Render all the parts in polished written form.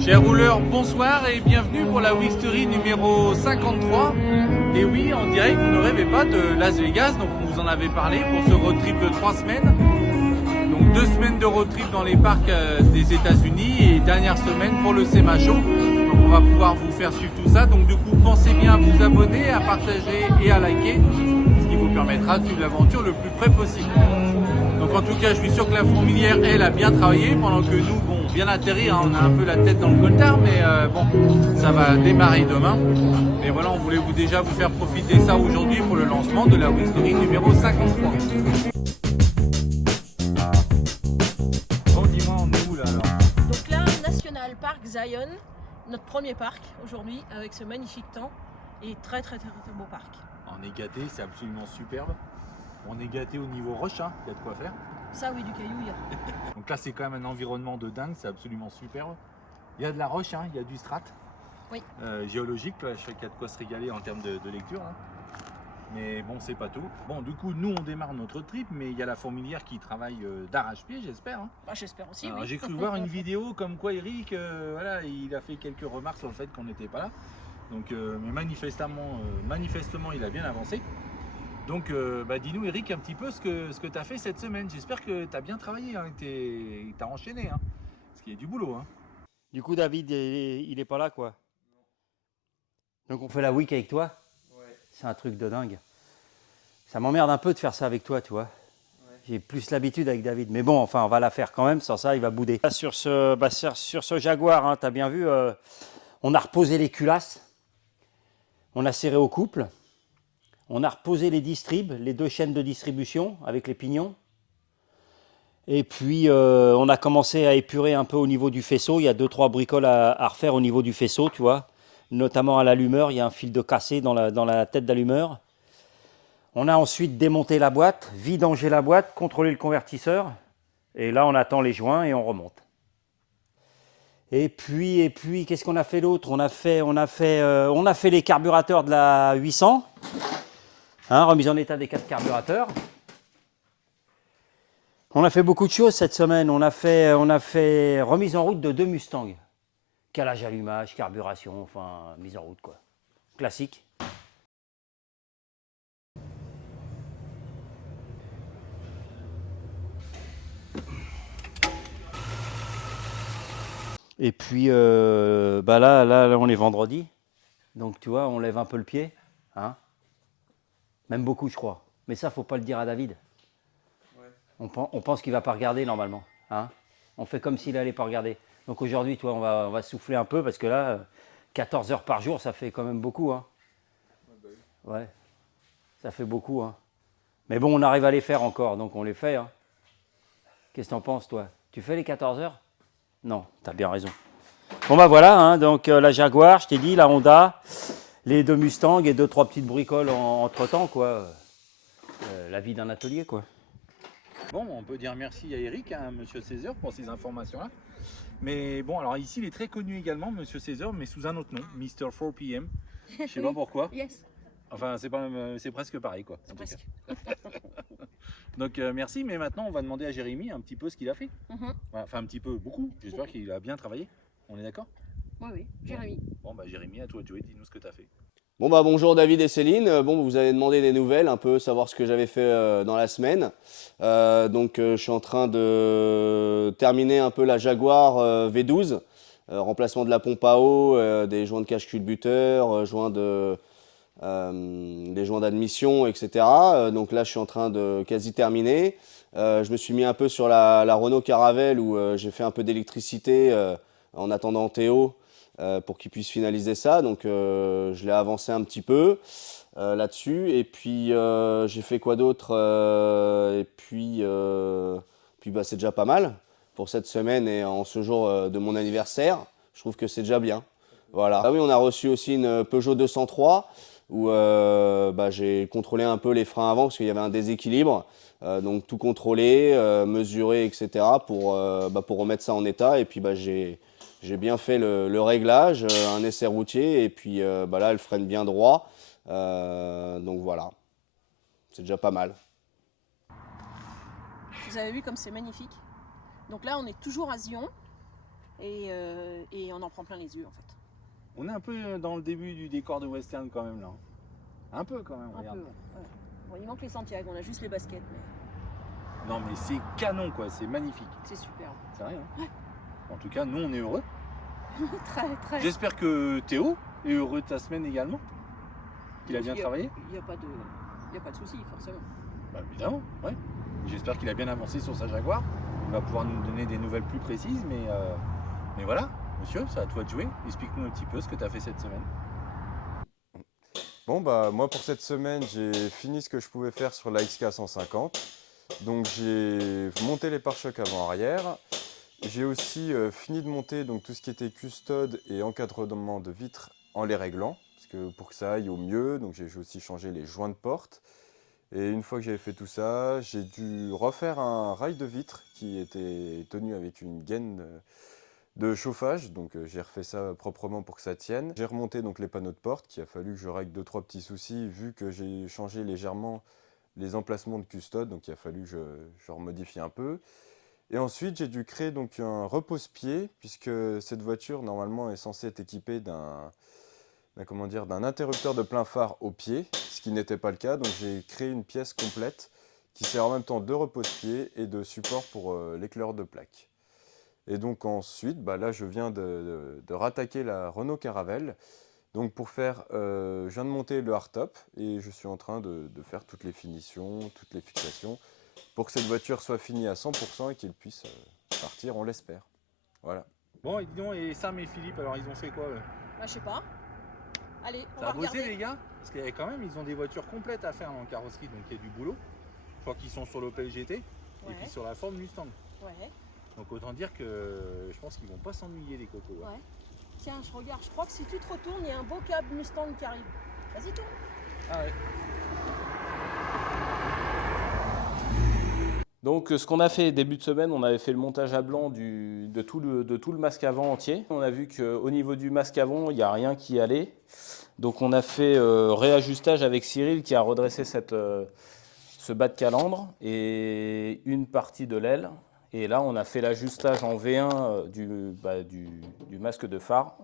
Chers rouleurs, bonsoir et bienvenue pour la Wixtery numéro 53. Et oui, en direct, vous ne rêvez pas de Las Vegas, donc on vous en avait parlé pour ce road trip de 3 semaines. Donc 2 semaines de road trip dans les parcs des États-Unis et dernière semaine pour le SEMA Show. Donc on va pouvoir vous faire suivre tout ça. Donc du coup, pensez bien à vous abonner, à partager et à liker, ce qui vous permettra de suivre l'aventure le plus près possible. Donc en tout cas, je suis sûr que la fourmilière, elle, a bien travaillé, pendant que nous, bon, bien atterri, hein, on a un peu la tête dans le coltard, mais bon, ça va démarrer demain. Mais voilà, on voulait déjà vous faire profiter ça aujourd'hui pour le lancement de la Wixtery numéro 53. Bon, dis-moi, on est où là alors? Donc là, National Park Zion, notre premier parc aujourd'hui, avec ce magnifique temps et très beau parc. On est gâté, c'est absolument superbe. On est gâté au niveau roche, hein, il y a de quoi faire. Ça oui, du caillou, il y a. Donc là, c'est quand même un environnement de dingue, c'est absolument superbe. Il y a de la roche, hein, il y a du strat. Oui. Géologique, là, je sais qu'il y a de quoi se régaler en termes de lecture. Hein. Mais bon, c'est pas tout. Bon, du coup, nous, on démarre notre trip, mais il y a la fourmilière qui travaille d'arrache-pied, j'espère. Hein. Bah, j'espère aussi, Alors, oui. j'ai cru voir une vidéo comme quoi Eric, voilà, il a fait quelques remarques sur le fait qu'on n'était pas là. Donc, mais manifestement, il a bien avancé. Donc, dis-nous, Eric, un petit peu ce que tu as fait cette semaine. J'espère que tu as bien travaillé, hein, tu as enchaîné, hein, parce qu'il y a du boulot. Hein. Du coup, David, il est pas là, quoi. Donc, on fait la week avec toi. Ouais. C'est un truc de dingue. Ça m'emmerde un peu de faire ça avec toi, tu vois. Ouais. J'ai plus l'habitude avec David. Mais bon, enfin, on va la faire quand même. Sans ça, il va bouder. Là, sur ce Jaguar, hein, tu as bien vu, on a reposé les culasses. On a serré au couple. On a reposé les distribs, les 2 chaînes de distribution avec les pignons. Et puis, on a commencé à épurer un peu au niveau du faisceau. Il y a 2-3 bricoles à refaire au niveau du faisceau, tu vois. Notamment à l'allumeur, il y a un fil de cassé dans la tête d'allumeur. On a ensuite démonté la boîte, vidangé la boîte, contrôlé le convertisseur. Et là, on attend les joints et on remonte. Et puis, qu'est-ce qu'on a fait d'autre ? On a fait les carburateurs de la 800. Hein, remise en état des 4 carburateurs. On a fait beaucoup de choses cette semaine. On a fait remise en route de 2 Mustangs. Calage, allumage, carburation, enfin, mise en route, quoi. Classique. Et puis, là, on est vendredi. Donc, tu vois, on lève un peu le pied. Hein. Même beaucoup, je crois. Mais ça, faut pas le dire à David. Ouais. On pense qu'il va pas regarder normalement. Hein. On fait comme s'il allait pas regarder. Donc aujourd'hui, toi, on va souffler un peu parce que là, 14 heures par jour, ça fait quand même beaucoup. Hein. Ouais, ça fait beaucoup. Hein. Mais bon, on arrive à les faire encore, donc on les fait. Hein. Qu'est-ce que t'en penses, toi? Tu fais les 14 heures? Non, t'as bien raison. Bon, voilà, hein, donc la Jaguar, je t'ai dit, la Honda, les 2 Mustangs et 2-3 petites bricoles entre-temps, quoi. La vie d'un atelier, quoi. Bon, on peut dire merci à Eric, hein, Monsieur Césaire, pour ces informations-là. Mais bon, alors ici, il est très connu également, Monsieur Césaire, mais sous un autre nom, Mr. 4PM. Je sais pas pourquoi. Yes, Enfin, c'est presque pareil, quoi. en tout presque. cas. Donc, merci, mais maintenant, on va demander à Jérémy un petit peu ce qu'il a fait. Voilà, enfin, un petit peu, beaucoup. J'espère qu'il a bien travaillé. On est d'accord? Oui, Jérémy. Bon, Jérémy, à toi de jouer, dis-nous ce que tu as fait. Bon bonjour David et Céline. Bon, vous avez demandé des nouvelles, un peu savoir ce que j'avais fait dans la semaine. Je suis en train de terminer un peu la Jaguar V12, remplacement de la pompe à eau, des joints de cache-culbuteur, des joints d'admission, etc. Donc là, je suis en train de quasi terminer. Je me suis mis un peu sur la Renault Caravelle où j'ai fait un peu d'électricité en attendant Théo. Pour qu'il puisse finaliser ça. Donc je l'ai avancé un petit peu là-dessus. Et puis j'ai fait quoi d'autre c'est déjà pas mal pour cette semaine et en ce jour de mon anniversaire. Je trouve que c'est déjà bien. Voilà. Ah oui, on a reçu aussi une Peugeot 203 où j'ai contrôlé un peu les freins avant parce qu'il y avait un déséquilibre. Donc tout contrôler, mesurer, etc. pour remettre ça en état. Et puis j'ai bien fait le réglage, un essai routier, et puis là, elle freine bien droit. Donc voilà, c'est déjà pas mal. Vous avez vu comme c'est magnifique. Donc là, on est toujours à Zion. Et et on en prend plein les yeux en fait. On est un peu dans le début du décor de western quand même là. Un peu quand même, Un regarde. peu, ouais. Bon, il manque les Santiago, on a juste les baskets, mais Non mais c'est canon quoi, c'est magnifique. c'est superbe. C'est rien. En tout cas, nous on est heureux. Très, très. J'espère que Théo est heureux de sa semaine également. Qu'il a bien travaillé. Il n'y a pas de souci, forcément. Bah évidemment, ouais. J'espère qu'il a bien avancé sur sa Jaguar. Il va pouvoir nous donner des nouvelles plus précises, mais voilà, monsieur, c'est à toi de jouer. Explique-nous un petit peu ce que tu as fait cette semaine. Bon bah moi pour cette semaine j'ai fini ce que je pouvais faire sur la XK 150. Donc j'ai monté les pare-chocs avant-arrière. J'ai aussi fini de monter donc, tout ce qui était custode et encadrement de vitres en les réglant. Parce que pour que ça aille au mieux, donc j'ai aussi changé les joints de porte. Et une fois que j'avais fait tout ça, j'ai dû refaire un rail de vitre qui était tenu avec une gaine de chauffage, donc j'ai refait ça proprement pour que ça tienne. J'ai remonté donc les panneaux de porte, qu'il a fallu que je règle 2-3 petits soucis vu que j'ai changé légèrement les emplacements de custode, donc il a fallu que je remodifie un peu. Et ensuite j'ai dû créer donc un repose-pied, puisque cette voiture normalement est censée être équipée d'un interrupteur de plein phare au pied, ce qui n'était pas le cas, donc j'ai créé une pièce complète qui sert en même temps de repose-pied et de support pour l'éclaireur de plaque. Et donc ensuite, là je viens de rattaquer la Renault Caravelle. Donc pour faire, je viens de monter le hardtop et je suis en train de faire toutes les finitions, toutes les fixations pour que cette voiture soit finie à 100% et qu'elle puisse partir, on l'espère. Voilà. Bon, et dis donc, et Sam et Philippe, alors ils ont fait quoi eux? Bah, je sais pas. Allez, on Ça va a bossé regarder. les gars? Parce qu'il y a quand même, ils ont des voitures complètes à faire en carrosserie, donc il y a du boulot. Je crois qu'ils sont sur l'Opel GT et Ouais. puis sur la Ford Mustang. Ouais. Donc autant dire que je pense qu'ils vont pas s'ennuyer les cocos. Ouais. Ouais. Tiens, je regarde, je crois que si tu te retournes, il y a un beau cab Mustang qui arrive. Vas-y, tourne. Ah ouais. Donc ce qu'on a fait début de semaine, on avait fait le montage à blanc de tout le masque avant entier. On a vu qu'au niveau du masque avant, il n'y a rien qui allait. Donc on a fait réajustage avec Cyril qui a redressé ce bas de calandre et une partie de l'aile. Et là on a fait l'ajustage en V1 du masque de phare,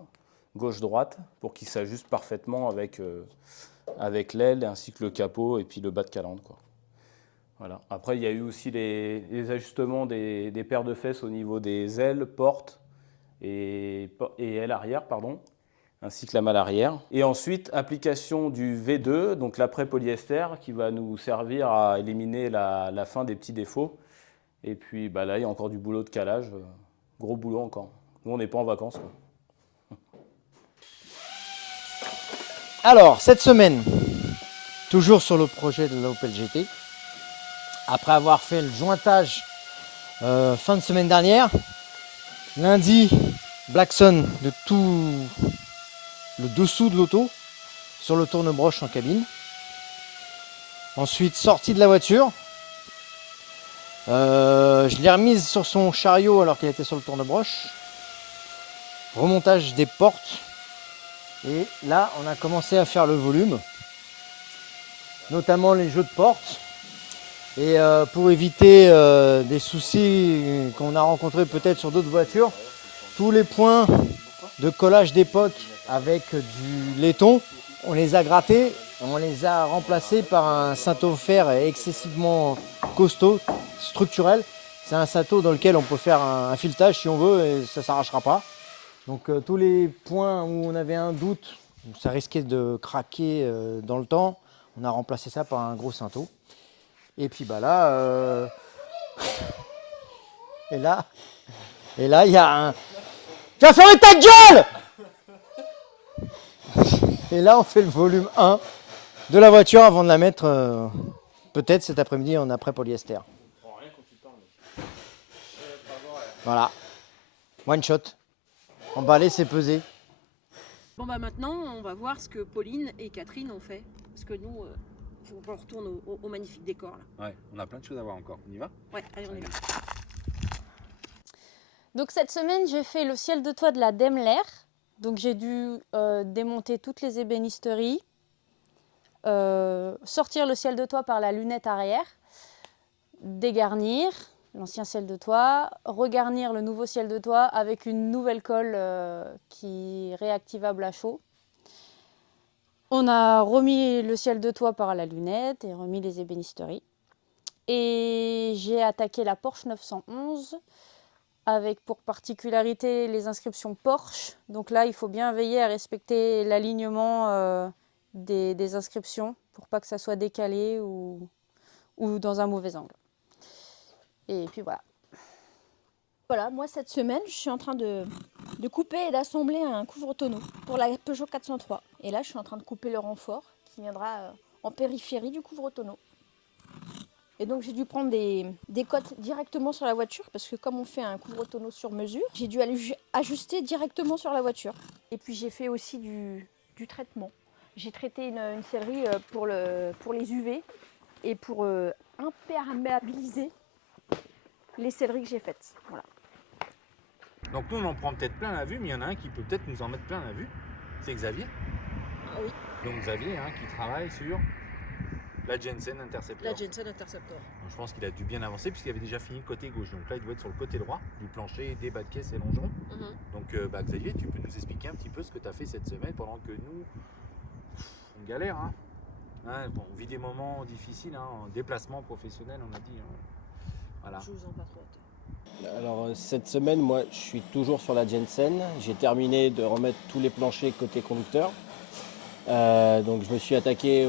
gauche-droite, pour qu'il s'ajuste parfaitement avec l'aile ainsi que le capot et puis le bas de calandre, quoi. Voilà. Après, il y a eu aussi les ajustements des paires de fesses au niveau des ailes, portes et ailes arrière, pardon, ainsi que la malle arrière. Et ensuite, application du V2, donc l'après-polyester, qui va nous servir à éliminer la fin des petits défauts. Et puis là, il y a encore du boulot de calage, gros boulot encore. Nous, on n'est pas en vacances, quoi. Alors, cette semaine, toujours sur le projet de l'Opel GT, après avoir fait le jointage fin de semaine dernière, lundi, Blackson de tout le dessous de l'auto sur le tourne-broche en cabine. Ensuite, sortie de la voiture. Je l'ai remise sur son chariot alors qu'elle était sur le tourne-broche. Remontage des portes. Et là, on a commencé à faire le volume, notamment les jeux de portes. Et pour éviter des soucis qu'on a rencontrés peut-être sur d'autres voitures, tous les points de collage d'époque avec du laiton, on les a grattés, on les a remplacés par un cinteau fer excessivement costaud, structurel. C'est un cinteau dans lequel on peut faire un filetage si on veut et ça ne s'arrachera pas. Donc tous les points où on avait un doute, où ça risquait de craquer dans le temps, on a remplacé ça par un gros cinteau. Et puis là, et là, il y a un... Tu vas fermer ta gueule! Et là, on fait le volume 1 de la voiture avant de la mettre peut-être cet après-midi en après-polyester. Voilà. One shot. Emballer, c'est peser. Bon, maintenant, on va voir ce que Pauline et Catherine ont fait. Parce que nous, il faut qu'on retourne au magnifique décor là. Ouais, on a plein de choses à voir encore. On y va? Ouais, allez, on y va. Donc cette semaine, j'ai fait le ciel de toit de la Daimler. Donc j'ai dû démonter toutes les ébénisteries, sortir le ciel de toit par la lunette arrière, dégarnir, l'ancien ciel de toit, regarnir le nouveau ciel de toit avec une nouvelle colle qui est réactivable à chaud. On a remis le ciel de toit par la lunette et remis les ébénisteries. Et j'ai attaqué la Porsche 911 avec pour particularité les inscriptions Porsche. Donc là, il faut bien veiller à respecter l'alignement des inscriptions pour pas que ça soit décalé ou dans un mauvais angle. Et puis voilà. Voilà, moi cette semaine, je suis en train de couper et d'assembler un couvre-tonneau pour la Peugeot 403. Et là, je suis en train de couper le renfort qui viendra en périphérie du couvre-tonneau. Et donc j'ai dû prendre des cotes directement sur la voiture parce que comme on fait un couvre-tonneau sur mesure, j'ai dû aller ajuster directement sur la voiture. Et puis j'ai fait aussi du traitement. J'ai traité une sellerie pour les UV et pour imperméabiliser les selleries que j'ai faites. Voilà. Donc nous on en prend peut-être plein la vue, mais il y en a un qui peut peut-être nous en mettre plein la vue. C'est Xavier. Ah oui, Donc Xavier qui travaille sur la Jensen Interceptor. la Jensen Interceptor. Donc, je pense qu'il a dû bien avancer puisqu'il avait déjà fini le côté gauche. Donc là il doit être sur le côté droit du plancher, des bas de caisse et longerons. Donc Xavier, tu peux nous expliquer un petit peu ce que tu as fait cette semaine pendant que nous, on galère. Bon, on vit des moments difficiles, en déplacement professionnel on a dit. Voilà. Je vous en pas trop hâte. Alors cette semaine, moi je suis toujours sur la Jensen. J'ai terminé de remettre tous les planchers côté conducteur. Donc je me suis attaqué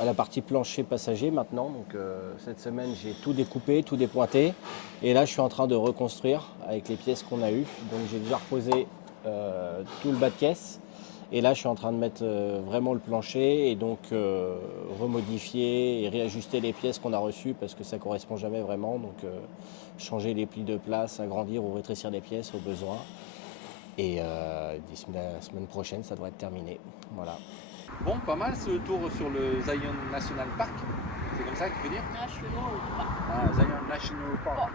à la partie plancher passager maintenant. Donc cette semaine j'ai tout découpé, tout dépointé. Et là je suis en train de reconstruire avec les pièces qu'on a eues. Donc j'ai déjà reposé tout le bas de caisse. Et là je suis en train de mettre vraiment le plancher et donc remodifier et réajuster les pièces qu'on a reçues parce que ça ne correspond jamais vraiment. Donc changer les plis de place, agrandir ou rétrécir les pièces au besoin. Et d'ici la semaine prochaine, ça devrait être terminé. Voilà. Bon, pas mal ce tour sur le Zion National Park. C'est comme ça qu'il faut dire Zion National Park.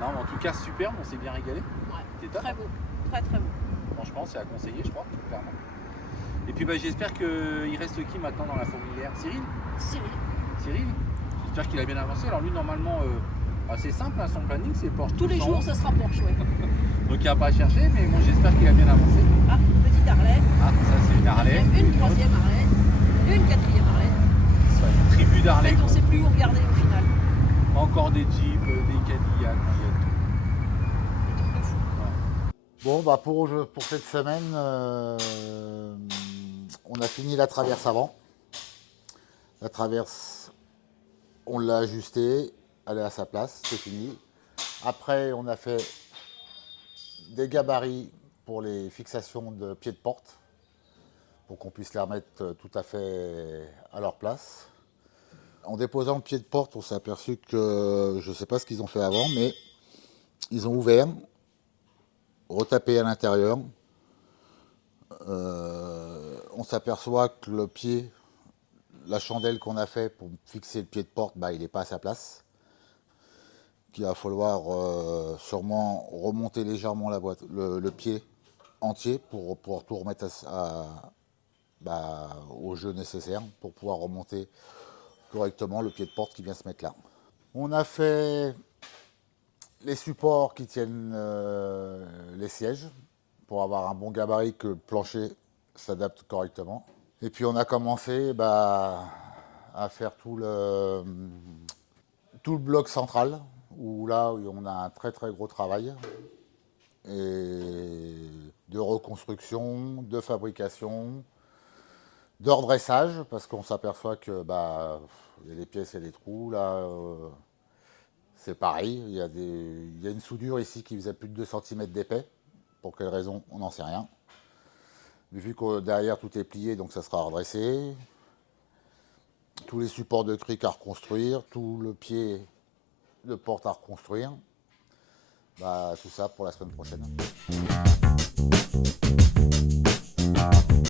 Non, mais en tout cas, superbe, on s'est bien régalé. Ouais, C'est top. très beau, très très beau. Franchement, c'est à conseiller, je crois, clairement. Et puis j'espère qu'il reste qui maintenant dans la fourmilière? Cyril. J'espère qu'il a bien avancé. Alors lui, normalement, c'est simple, son planning, c'est Porsche. Tous les jours, ça sera Porsche, ouais. Donc il n'y a pas à chercher, mais moi j'espère qu'il a bien avancé. Ah, petite Harley. Ah, ça c'est une Harley. Une troisième Harley. Une quatrième Harley. C'est une tribu En d'Harley. fait, on ne sait plus où regarder au final. Encore des Jeeps, des Cadillacs, il y a tout. Bon, pour cette semaine, on a fini la traverse avant. La traverse, on l'a ajustée, elle est à sa place, c'est fini. Après, on a fait des gabarits pour les fixations de pieds de porte, pour qu'on puisse les remettre tout à fait à leur place. En déposant le pied de porte, on s'est aperçu que, je ne sais pas ce qu'ils ont fait avant, mais ils ont ouvert, retapé à l'intérieur. On s'aperçoit que le pied, la chandelle qu'on a fait pour fixer le pied de porte, il n'est pas à sa place. Il va falloir sûrement remonter légèrement la boîte, le pied entier pour pouvoir tout remettre au jeu nécessaire pour pouvoir remonter correctement le pied de porte qui vient se mettre là. On a fait les supports qui tiennent les sièges pour avoir un bon gabarit que le plancher s'adapte correctement. Et puis on a commencé à faire tout le bloc central où là on a un très très gros travail et de reconstruction, de fabrication, de redressage parce qu'on s'aperçoit que il y a des pièces et des trous là. C'est pareil, il y a une soudure ici qui faisait plus de 2 cm d'épais. Pour quelle raison, on n'en sait rien. Mais vu que derrière tout est plié, donc ça sera redressé. Tous les supports de cric à reconstruire, tout le pied de porte à reconstruire. Tout ça pour la semaine prochaine.